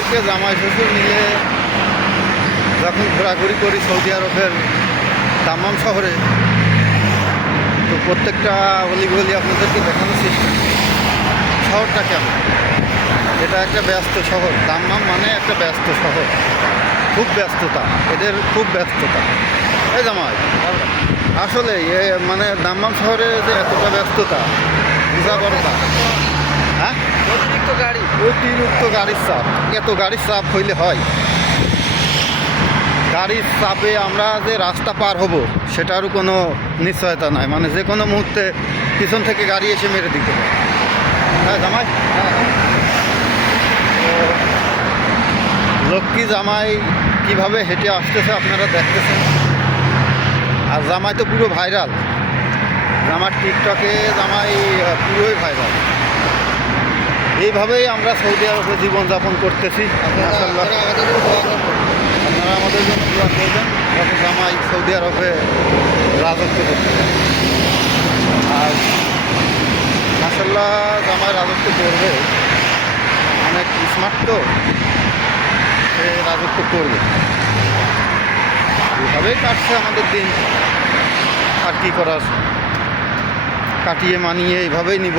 থেকে জামাই শ্বশুর মিলে যখন ঘোরাঘুরি করি সৌদি আরবের দাম্মাম শহরে, তো প্রত্যেকটা অলিগলি আপনাদেরকে দেখানো। শহরটা কেমন? এটা একটা ব্যস্ত শহর। দাম্মাম মানে একটা ব্যস্ত শহর। খুব ব্যস্ততা। এদের খুব ব্যস্ততা। এই জামাই, আসলে এ মানে দাম্মাম শহরে যে এতটা ব্যস্ততা, বুঝা বড় না হ্যাঁ? অতিরিক্ত গাড়ির চাপ। এত গাড়ির চাপ হইলে হয়। গাড়ির চাপে আমরা যে রাস্তা পার হব, সেটারও কোনো নিশ্চয়তা নাই। মানে যে কোনো মুহূর্তে পিছন থেকে গাড়ি এসে মেরে দিতে পারে। হ্যাঁ জামাই? লক্ষ্মী জামাই কীভাবে হেঁটে আসতেছে আপনারা দেখতেছেন? আর জামাই তো পুরো ভাইরাল। জামার টিকটকে জামাই পুরোই ভাইরাল। এইভাবেই আমরা সৌদি আরবে জীবনযাপন করতেছি। আপনারা আমাদের জন্য দোয়া করবেন, যাতে জামাই সৌদি আরবে রাজত্ব করতে আর মাসাল্লাহ জামাই রাজত্ব করবে, অনেক স্মার্ট তো, সে রাজত্ব করবে। এইভাবেই কাটছে আমাদের দিন। আর কি করার? কাটিয়ে মানিয়ে এইভাবেই নিব।